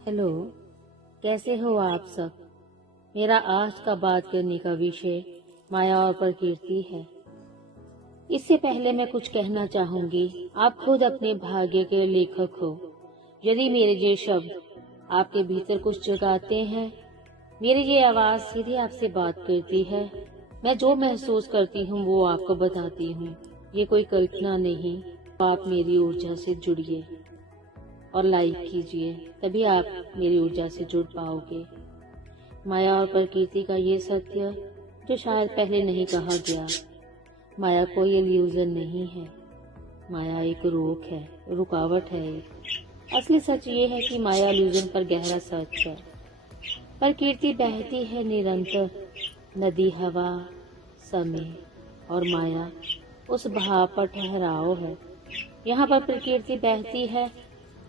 Hello, कैसे हो आप सब। मेरा आज का बात करने का विषय माया और प्रकृति है। इससे पहले मैं कुछ कहना चाहूंगी। आप खुद अपने भाग्य के लेखक हो। यदि मेरे ये शब्द आपके भीतर कुछ जगाते हैं, मेरी ये आवाज सीधे आपसे बात करती है, मैं जो महसूस करती हूँ वो आपको बताती हूँ। ये कोई कल्पना नहीं। आप मेरी ऊर्जा से जुड़िए और लाइक कीजिए, तभी आप मेरी ऊर्जा से जुड़ पाओगे। माया और प्रकृति का ये सत्य जो शायद पहले नहीं कहा गया। माया कोई इल्यूजन नहीं है। माया एक रोक है, रुकावट है एक। असली सच ये है कि माया इल्यूजन पर गहरा सच है। प्रकृति बहती है निरंतर। नदी, हवा, समय और माया उस बहाव पर ठहराव है। यहाँ पर प्रकृति बहती है।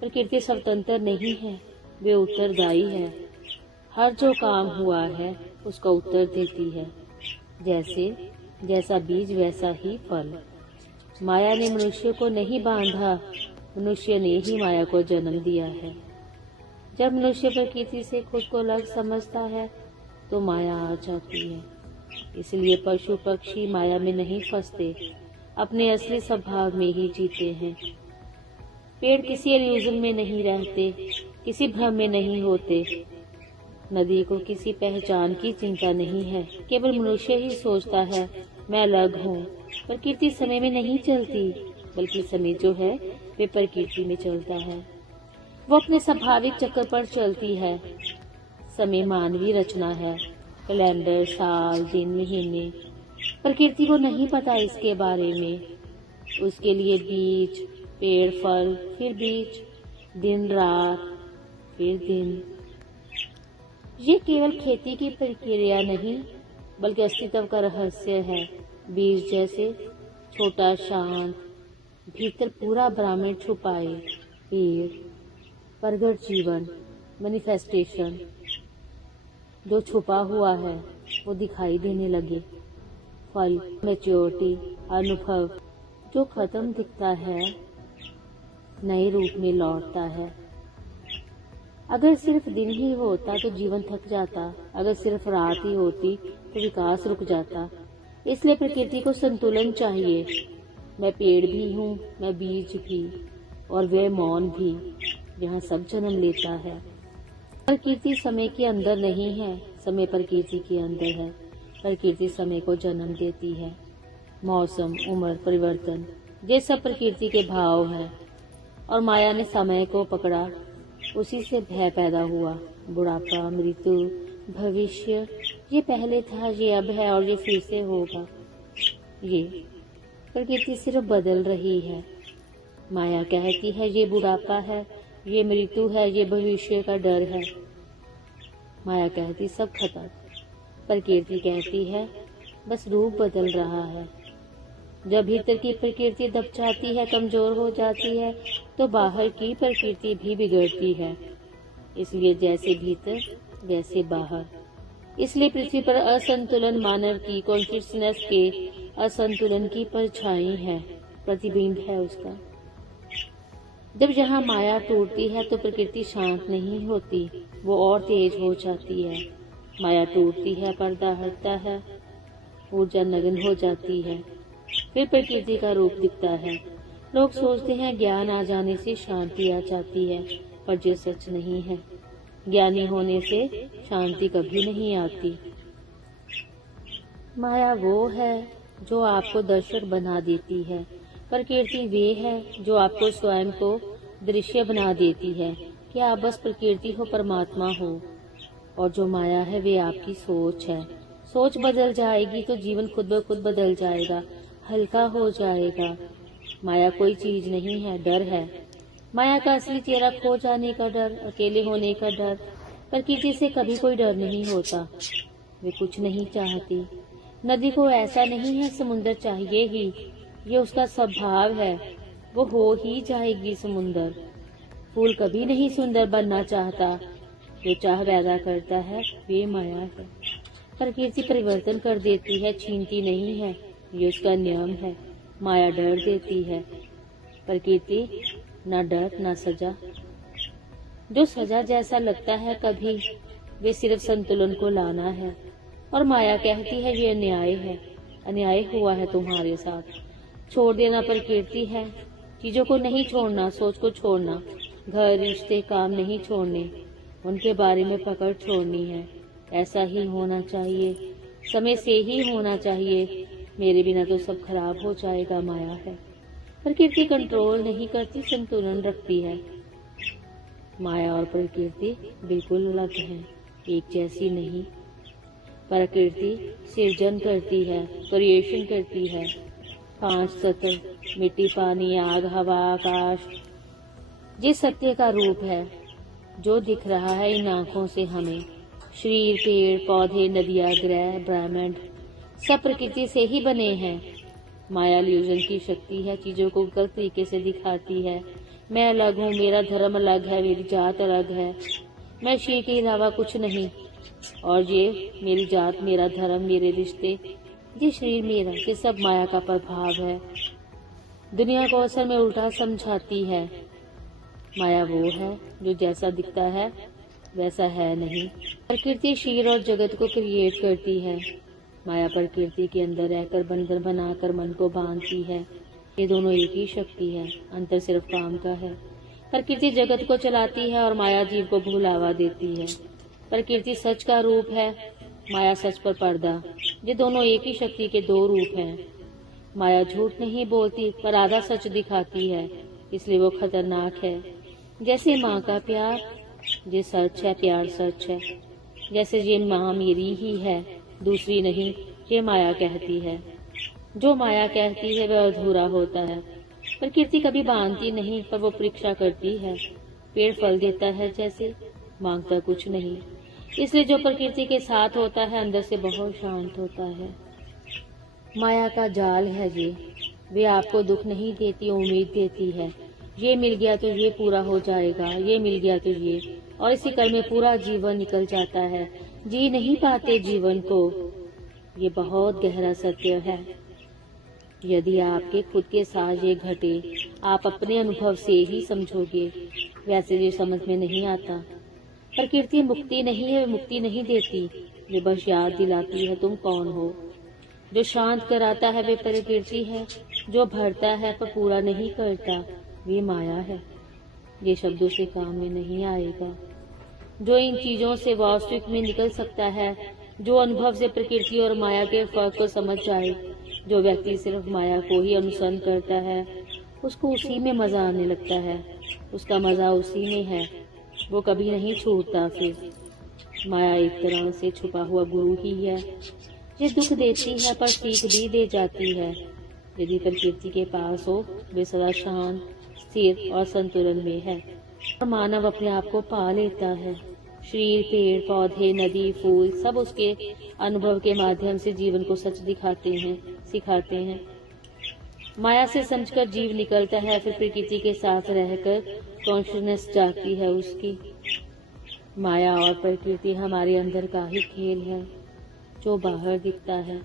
प्रकृति स्वतंत्र नहीं है, वे उत्तरदायी है। हर जो काम हुआ है उसका उत्तर देती है। जैसा बीज वैसा ही फल। माया ने मनुष्य को नहीं बांधा, मनुष्य ने ही माया को जन्म दिया है। जब मनुष्य प्रकृति से खुद को अलग समझता है तो माया आ जाती है। इसलिए पशु पक्षी माया में नहीं फंसते, अपने असली स्वभाव में ही जीते हैं। पेड़ किसी इल्यूजन में नहीं रहते, किसी भ्रम में नहीं होते। नदी को किसी पहचान की चिंता नहीं है। केवल मनुष्य ही सोचता है मैं अलग हूँ। प्रकृति समय में नहीं चलती, बल्कि समय जो है वे प्रकृति में चलता है। वो अपने स्वाभाविक चक्र पर चलती है। समय मानवीय रचना है, कैलेंडर, साल, दिन, महीने। प्रकृति को नहीं पता इसके बारे में। उसके लिए बीज, पेड़, फल, फिर बीज, दिन, रात, फिर दिन। ये केवल खेती की प्रक्रिया नहीं, बल्कि अस्तित्व का रहस्य है। बीज जैसे छोटा, शांत, भीतर पूरा ब्रह्मांड छुपाए। पेड़, प्रगट जीवन, मैनिफेस्टेशन। जो छुपा हुआ है वो दिखाई देने लगे। फल, मैच्योरिटी, अनुभव। जो खत्म दिखता है नए रूप में लौटता है। अगर सिर्फ दिन ही होता तो जीवन थक जाता, अगर सिर्फ रात ही होती तो विकास रुक जाता। इसलिए प्रकृति को संतुलन चाहिए। मैं पेड़ भी हूँ, मैं बीज भी, और वह मौन भी, यहाँ सब जन्म लेता है। प्रकृति समय के अंदर नहीं है, समय प्रकृति के अंदर है। प्रकृति समय को जन्म देती है। मौसम, उम्र, परिवर्तन, ये सब प्रकृति के भाव हैं। और माया ने समय को पकड़ा, उसी से भय पैदा हुआ। बुढ़ापा, मृत्यु, भविष्य, ये पहले था, ये अब है और ये फिर से होगा। ये प्रकृति सिर्फ बदल रही है। माया कहती है ये बुढ़ापा है, ये मृत्यु है, ये भविष्य का डर है। माया कहती सब खत्म। प्रकृति कहती है बस रूप बदल रहा है। जब भीतर की प्रकृति दब जाती है, कमजोर हो जाती है, तो बाहर की प्रकृति भी बिगड़ती है। इसलिए जैसे भीतर वैसे बाहर। इसलिए पृथ्वी पर असंतुलन मानव की कॉन्शियसनेस के असंतुलन की परछाई है, प्रतिबिंब है उसका। जब यहाँ माया टूटती है तो प्रकृति शांत नहीं होती, वो और तेज हो जाती है। माया टूटती है, पर्दा हटता है, ऊर्जा नग्न हो जाती है, फिर प्रकृति का रूप दिखता है। लोग सोचते हैं ज्ञान आ जाने से शांति आ जाती है, पर ये सच नहीं है। ज्ञानी होने से शांति कभी नहीं आती। माया वो है जो आपको दर्शक बना देती है। प्रकृति वे है जो आपको स्वयं को दृश्य बना देती है कि आप बस प्रकृति हो, परमात्मा हो। और जो माया है वे आपकी सोच है। सोच बदल जाएगी तो जीवन खुद ब खुद बदल जाएगा, हल्का हो जाएगा। माया कोई चीज नहीं है, डर है। माया का असली चेहरा खो जाने का डर, अकेले होने का डर। प्रकृति से कभी कोई डर नहीं होता, वे कुछ नहीं चाहती। नदी को ऐसा नहीं है समुंदर चाहिए ही, ये उसका स्वभाव है, वो हो ही जाएगी समुंदर। फूल कभी नहीं सुंदर बनना चाहता, जो चाह पैदा करता है वे माया है। प्रकृति परिवर्तन कर देती है, छीनती नहीं है, ये उसका नियम है। माया डर देती है, प्रकृति ना डर ना सजा। जो सजा जैसा लगता है कभी वे सिर्फ संतुलन को लाना है। और माया कहती है ये अन्याय है, अन्याय हुआ है तुम्हारे साथ। छोड़ देना प्रकृति है, चीजों को नहीं छोड़ना, सोच को छोड़ना, घर रिश्ते काम नहीं छोड़ने, उनके बारे में पकड़ छोड़नी है। ऐसा ही होना चाहिए, समय से ही होना चाहिए, मेरे बिना तो सब खराब हो जाएगा। माया है, प्रकृति कंट्रोल नहीं करती, संतुलन रखती है। माया और प्रकृति बिल्कुल अलग हैं, एक जैसी नहीं। प्रकृति सृजन करती है, क्रिएशन करती है। 5 तत्व, मिट्टी, पानी, आग, हवा, आकाश, ये सत्य का रूप है जो दिख रहा है इन आंखों से हमें। शरीर, पेड़ पौधे, नदियां, ग्रह, ब्रह्मांड सब प्रकृति से ही बने हैं। माया इल्यूजन की शक्ति है, चीजों को गलत तरीके से दिखाती है। मैं अलग हूँ, मेरा धर्म अलग है, मेरी जात अलग है, मैं शरीर के अलावा कुछ नहीं, और ये मेरी जात, मेरा धर्म, मेरे रिश्ते, ये शरीर मेरा, ये सब माया का प्रभाव है। दुनिया को असल में उल्टा समझाती है। माया वो है जो जैसा दिखता है वैसा है नहीं। प्रकृति शरीर और जगत को क्रिएट करती है। माया प्रकृति के अंदर रहकर बंधन बनाकर मन को बांधती है। ये दोनों एक ही शक्ति है, अंतर सिर्फ काम का है। प्रकृति जगत को चलाती है और माया जीव को भुलावा देती है। प्रकृति सच का रूप है, माया सच पर पर्दा। ये दोनों एक ही शक्ति के दो रूप हैं। माया झूठ नहीं बोलती पर आधा सच दिखाती है, इसलिए वो खतरनाक है। जैसे माँ का प्यार, ये सच है, प्यार सच है। जैसे ये माँ मेरी ही है, दूसरी नहीं, ये माया कहती है। जो माया कहती है वह अधूरा होता है। प्रकृति कभी बांधती नहीं, पर वो परीक्षा करती है। पेड़ फल देता है जैसे, मांगता कुछ नहीं। इसलिए जो प्रकृति के साथ होता है अंदर से बहुत शांत होता है। माया का जाल है ये, वे आपको दुख नहीं देती, उम्मीद देती है। ये मिल गया तो ये पूरा हो जाएगा, ये मिल गया तो ये, और इसी क्रम में पूरा जीवन निकल जाता है। जी नहीं पाते जीवन को। ये बहुत गहरा सत्य है। यदि आपके खुद के साथ ये घटे, आप अपने अनुभव से ही समझोगे, वैसे ये समझ में नहीं आता। प्रकृति मुक्ति नहीं है, मुक्ति नहीं देती, वे बस याद दिलाती है तुम कौन हो। जो शांत कराता है वे प्रकृति है, जो भरता है पर पूरा नहीं करता वे माया है। ये शब्दों से काम में नहीं आएगा। जो इन चीजों से वास्तविक में निकल सकता है, जो अनुभव से प्रकृति और माया के फर्क को समझ जाए, जो व्यक्ति सिर्फ माया को ही अनुसरण करता है, उसको उसी में मजा आने लगता है, उसका मजा उसी में है, वो कभी नहीं छूटता। फिर माया एक तरह से छुपा हुआ गुरु ही है। ये दुख देती है पर सीख भी दे जाती है। यदि प्रकृति के पास हो, वे सदा शांत, स्थिर और संतुलन में है, और मानव अपने आप को पा लेता है। शरीर, पेड़ पौधे, नदी, फूल सब उसके अनुभव के माध्यम से जीवन को सच दिखाते हैं, सिखाते हैं। माया से समझकर जीव निकलता है, फिर प्रकृति के साथ रहकर कॉन्शियसनेस जागती है उसकी। माया और प्रकृति हमारे अंदर का ही खेल है जो बाहर दिखता है।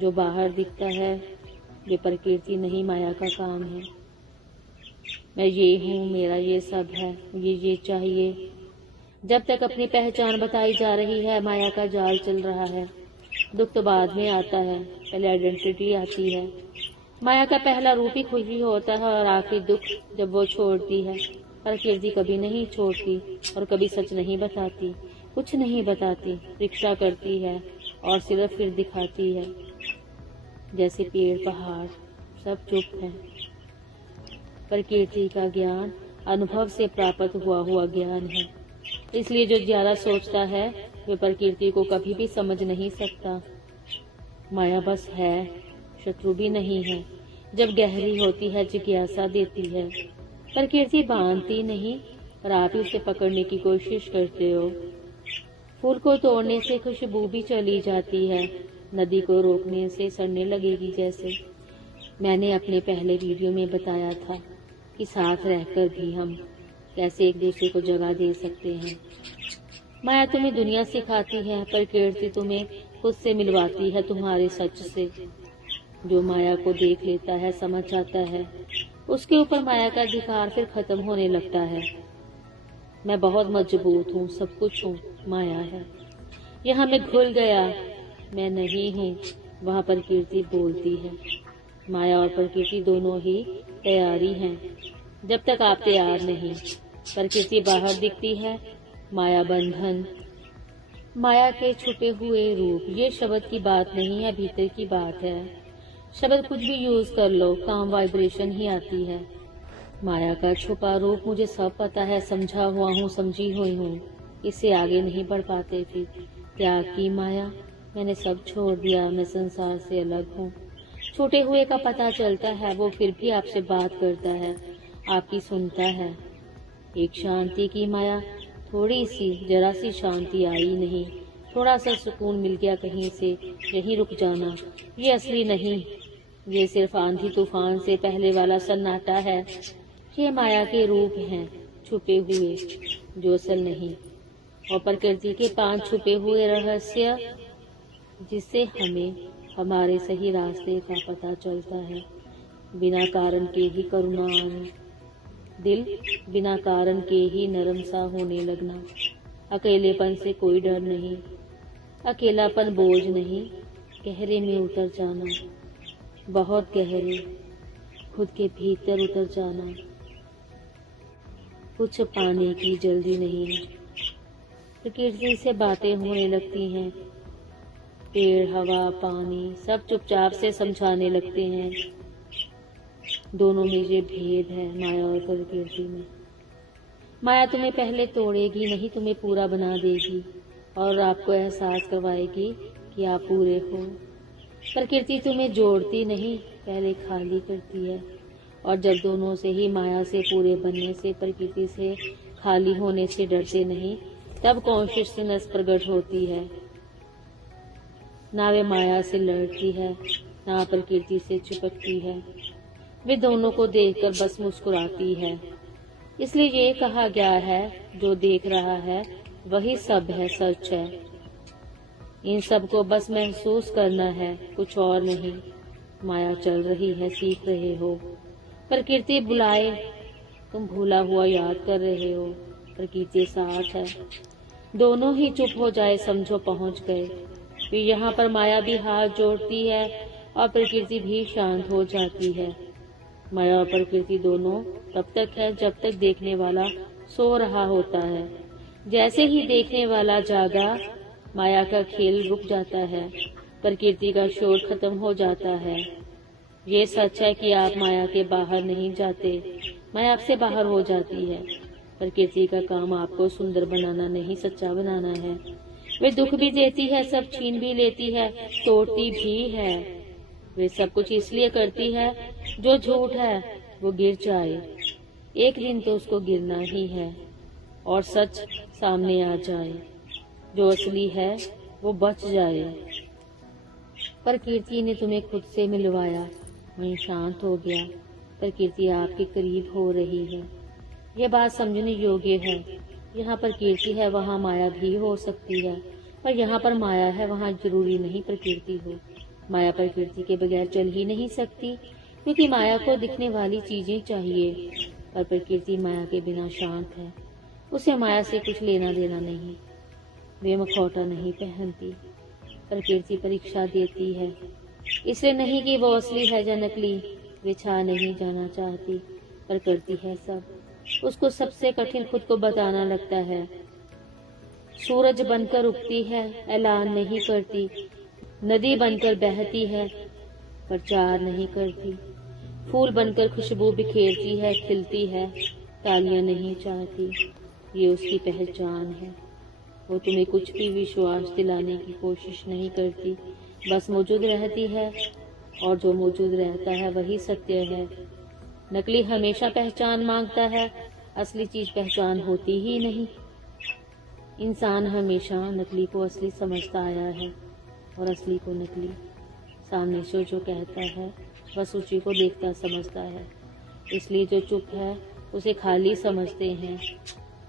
जो बाहर दिखता है ये प्रकृति नहीं, माया का काम है। मैं ये हूँ, मेरा ये सब है, ये चाहिए। जब तक अपनी पहचान बताई जा रही है, माया का जाल चल रहा है। दुख तो बाद में आता है, पहले आइडेंटिटी आती है। माया का पहला रूप ही खुशी होता है और आखिरी दुख जब वो छोड़ती है। प्रकृति कभी नहीं छोड़ती और कभी सच नहीं बताती, कुछ नहीं बताती, परीक्षा करती है और सिर्फ फिर दिखाती है। जैसे पेड़ पहाड़ सब चुप है। प्रकृति का ज्ञान अनुभव से प्राप्त हुआ ज्ञान है, इसलिए जो ज्यादा सोचता है वे प्रकृति को कभी भी समझ नहीं सकता। माया बस है, शत्रु भी नहीं है। जब गहरी होती है, जिज्ञासा देती है। प्रकृति बांधती नहीं, पर आप ही उसे पकड़ने की कोशिश करते हो। फूल को तोड़ने से खुशबू भी चली जाती है, नदी को रोकने से सड़ने लगेगी। जैसे मैंने अपने पहले वीडियो में बताया था कि साथ रहकर भी हम कैसे एक दूसरे को जगह दे सकते हैं। माया तुम्हें दुनिया सिखाती है, प्रकृति तुम्हें खुद से मिलवाती है, तुम्हारे सच से। जो माया को देख लेता है, समझ आता है उसके ऊपर माया का अधिकार फिर खत्म होने लगता है। मैं बहुत मजबूत हूँ, सब कुछ हूँ, माया है। यहाँ मैं घुल गया, मैं नहीं हूँ। वहाँ प्रकृति बोलती है। माया और प्रकृति दोनों ही तैयारी हैं, जब तक आप तैयार नहीं। प्रकृति बाहर दिखती है, माया बंधन। माया के छुपे हुए रूप, ये शब्द की बात नहीं है, भीतर की बात है। शब्द कुछ भी यूज कर लो, काम वाइब्रेशन ही आती है। माया का छुपा रूप मुझे सब पता है, समझा हुआ हूँ, समझी हुई हूँ। इससे आगे नहीं बढ़ पाते। फिर त्याग की माया, मैंने सब छोड़ दिया, मैं संसार से अलग हूँ। छोटे हुए का पता चलता है, वो फिर भी आपसे बात करता है, आपकी सुनता है। एक शांति की माया, थोड़ी सी जरा सी शांति आई नहीं, थोड़ा सा सुकून मिल गया कहीं से, यहीं रुक जाना। ये असली नहीं, ये सिर्फ आंधी तूफान से पहले वाला सन्नाटा है। ये माया के रूप हैं, छुपे हुए, जो असल नहीं। और प्रकृति के 5 छुपे हुए रहस्य, जिससे हमें हमारे सही रास्ते का पता चलता है। बिना कारण के ही करुणा आना, दिल बिना कारण के ही नरम सा होने लगना, अकेलेपन से कोई डर नहीं, अकेलापन बोझ नहीं, गहरे में उतर जाना, बहुत गहरे, खुद के भीतर उतर जाना। कुछ पाने की जल्दी नहीं है। प्रकृति से बातें होने लगती हैं, पेड़, हवा, पानी सब चुपचाप से समझाने लगते हैं। दोनों में ये भेद है, माया और प्रकृति में। माया तुम्हें पहले तोड़ेगी नहीं, तुम्हें पूरा बना देगी और आपको एहसास करवाएगी कि आप पूरे हो। प्रकृति तुम्हें जोड़ती नहीं, पहले खाली करती है। और जब दोनों से ही, माया से पूरे बनने से, प्रकृति से खाली होने से डरते नहीं, तब कॉन्शियसनेस प्रकट होती है। ना वे माया से लड़ती है, ना प्रकृति से चिपकती है। वे दोनों को देखकर बस मुस्कुराती है। इसलिए ये कहा गया है, जो देख रहा है वही सब है, सच है। इन सब को बस महसूस करना है, कुछ और नहीं। माया चल रही है, सीख रहे हो। प्रकृति बुलाए, तुम भूला हुआ याद कर रहे हो। प्रकृति साथ है। दोनों ही चुप हो जाए, समझो पहुंच गए। फिर यहाँ पर माया भी हाथ जोड़ती है और प्रकृति भी शांत हो जाती है। माया और प्रकृति दोनों तब तक है जब तक देखने वाला सो रहा होता है। जैसे ही देखने वाला जागा, माया का खेल रुक जाता है, प्रकृति का शोर खत्म हो जाता है। ये सच है कि आप माया के बाहर नहीं जाते, माया आपसे बाहर हो जाती है। प्रकृति का काम आपको सुंदर बनाना नहीं, सच्चा बनाना है। वे दुख भी देती है, सब छीन भी लेती है, तोड़ती भी है। वे सब कुछ इसलिए करती है, जो झूठ है वो गिर जाए। एक दिन तो उसको गिरना ही है और सच सामने आ जाए। जो असली है वो बच जाए। प्रकृति ने तुम्हें खुद से मिलवाया, मन शांत हो गया। प्रकृति आपके करीब हो रही है। यह बात समझने योग्य है। यहाँ प्रकृति है, वहाँ माया भी हो सकती है, पर यहाँ पर माया है, वहाँ जरूरी नहीं प्रकृति हो। माया प्रकृति के बगैर चल ही नहीं सकती, क्योंकि माया को दिखने वाली चीजें चाहिए, पर प्रकृति माया के बिना शांत है। उसे माया से कुछ लेना देना नहीं। वे मखौटा नहीं पहनती। प्रकृति परीक्षा देती है, इसलिए नहीं कि वो असली है या नकली। वे छा नहीं जाना चाहती, पर करती है सब। उसको सबसे कठिन खुद को बताना लगता है। सूरज बनकर उगती है, ऐलान नहीं करती। नदी बनकर बहती है, प्रचार नहीं करती। फूल बनकर खुशबू बिखेरती है, खिलती है, तालियां नहीं चाहती। ये उसकी पहचान है। वो तुम्हें कुछ भी विश्वास दिलाने की कोशिश नहीं करती, बस मौजूद रहती है, और जो मौजूद रहता है वही सत्य है। नकली हमेशा पहचान मांगता है, असली चीज पहचान होती ही नहीं। इंसान हमेशा नकली को असली समझता आया है और असली को नकली। सामने से जो कहता है बस उसी को देखता समझता है। इसलिए जो चुप है उसे खाली समझते हैं।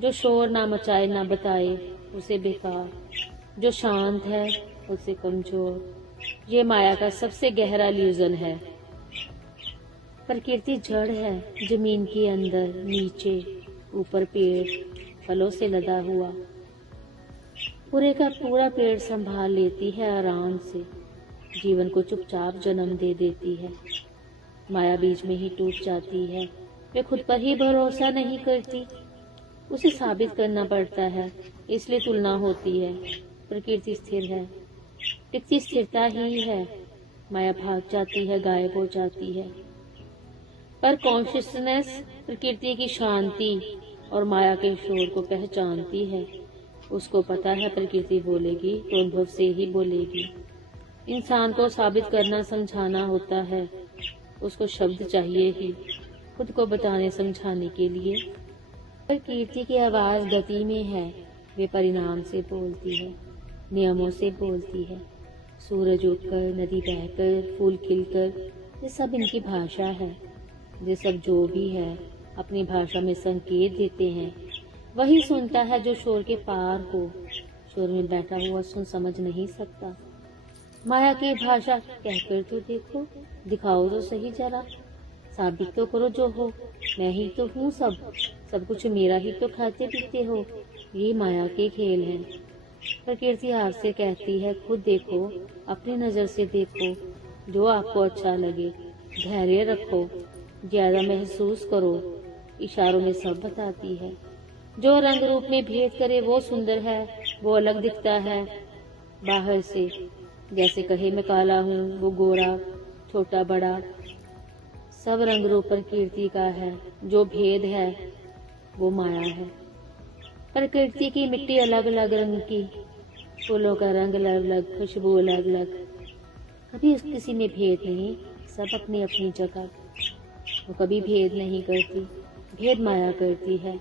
जो शोर ना मचाए ना बताए उसे बेकार। जो शांत है उसे कमजोर। ये माया का सबसे गहरा इल्यूजन है। प्रकृति जड़ है, जमीन के अंदर, नीचे, ऊपर पेड़ फलों से लदा हुआ। पूरे का पूरा पेड़ संभाल लेती है आराम से, जीवन को चुपचाप जन्म दे देती है। माया बीच में ही टूट जाती है। वे खुद पर ही भरोसा नहीं करती, उसे साबित करना पड़ता है, इसलिए तुलना होती है। प्रकृति स्थिर है, टिकती स्थिरता ही है। माया भाग जाती है, गायब हो जाती है। पर कॉन्शियसनेस प्रकृति की शांति और माया के शोर को पहचानती है। उसको पता है प्रकृति बोलेगी तो अनुभव से ही बोलेगी। इंसान को साबित करना समझाना होता है, उसको शब्द चाहिए ही खुद को बताने समझाने के लिए। प्रकृति की आवाज गति में है, वे परिणाम से बोलती है, नियमों से बोलती है। सूरज उगकर, नदी बहकर, फूल खिलकर, ये सब इनकी भाषा है। ये सब जो भी है अपनी भाषा में संकेत देते हैं। वही सुनता है जो शोर के पार हो। शोर में बैठा हुआ सुन समझ नहीं सकता। माया की भाषा कहकर तो देखो, दिखाओ तो सही जरा, साबित तो करो जो हो। मैं ही तो हूँ सब कुछ मेरा ही तो खाते पीते हो। ये माया के खेल हैं। प्रकृति आपसे कहती है खुद देखो, अपनी नजर से देखो, जो आपको अच्छा लगे। धैर्य रखो, ज्यादा महसूस करो, इशारों में सब बताती है। जो रंग रूप में भेद करे वो सुंदर है, वो अलग दिखता है बाहर से। जैसे कहे मैं काला हूँ, वो गोरा, छोटा बड़ा, सब रंग रूप प्रकृति का है। जो भेद है वो माया है। प्रकृति की मिट्टी अलग अलग रंग की, फूलों का रंग अलग अलग, खुशबू अलग अलग, कभी किसी में भेद नहीं, सब अपनी अपनी जगह। वो कभी भेद नहीं करती, भेद माया करती है।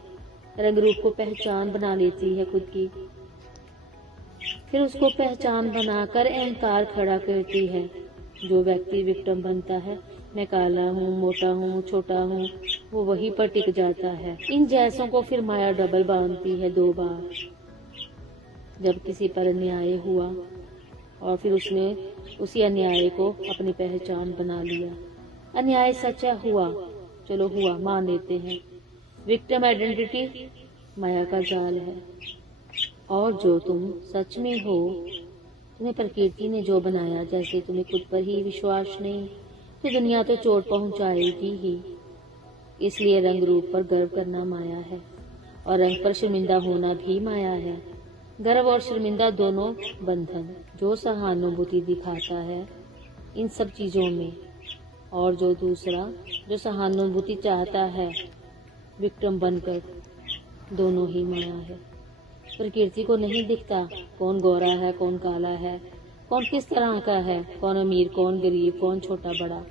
रंग रूप को पहचान बना लेती है खुद की, फिर उसको पहचान बनाकर अहंकार खड़ा करती है। जो व्यक्ति विक्टिम बनता है, मैं काला हूँ, मोटा हूँ, छोटा हूँ, वो वहीं पर टिक जाता है। इन जैसों को फिर माया डबल बांधती है 2 बार। जब किसी पर अन्याय हुआ और फिर उसने उसी अन्याय को अपनी पहचान बना लिया। अन्याय सच्चा हुआ, चलो हुआ, मान लेते हैं। विक्टिम आइडेंटिटी माया का जाल है। और जो तुम सच में हो, तुम्हें प्रकृति ने जो बनाया, जैसे तुम्हें खुद पर ही विश्वास नहीं तो दुनिया तो चोट पहुंचाएगी ही। इसलिए रंग रूप पर गर्व करना माया है और रंग पर शर्मिंदा होना भी माया है। गर्व और शर्मिंदा दोनों बंधन। जो सहानुभूति दिखाता है इन सब चीजों में, और जो दूसरा जो सहानुभूति चाहता है विक्टिम बनकर, दोनों ही माया है। प्रकृति को नहीं दिखता कौन गोरा है, कौन काला है, कौन किस तरह का है, कौन अमीर, कौन गरीब, कौन छोटा बड़ा।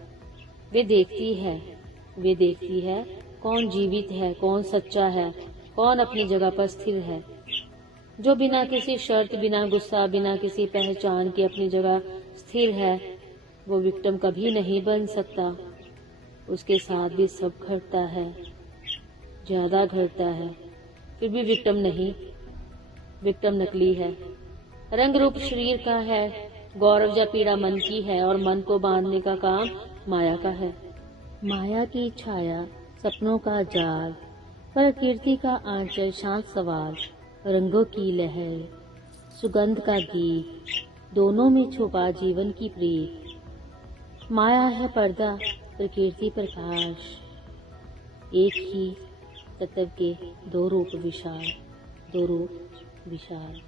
वे देखती है कौन जीवित है, कौन सच्चा है, कौन अपनी जगह पर स्थिर है। जो बिना किसी शर्त, बिना गुस्सा, बिना किसी पहचान के अपनी जगह स्थिर है, वो विक्टिम कभी नहीं बन सकता। उसके साथ भी सब घटता है, ज्यादा घटता है, फिर भी विक्टिम नहीं। विक्टिम नकली है। रंग रूप शरीर का है, गौरव या पीड़ा मन की है, और मन को बांधने का काम माया का है। माया की छाया, सपनों का जाल, प्रकृति का आंचल, शांत सवाल, रंगों की लहर, सुगंध का गीत, दोनों में छुपा जीवन की प्रीत। माया है पर्दा, प्रकृति प्रकाश, एक ही तत्व के 2 रूप विशाल, 2 रूप विशाल।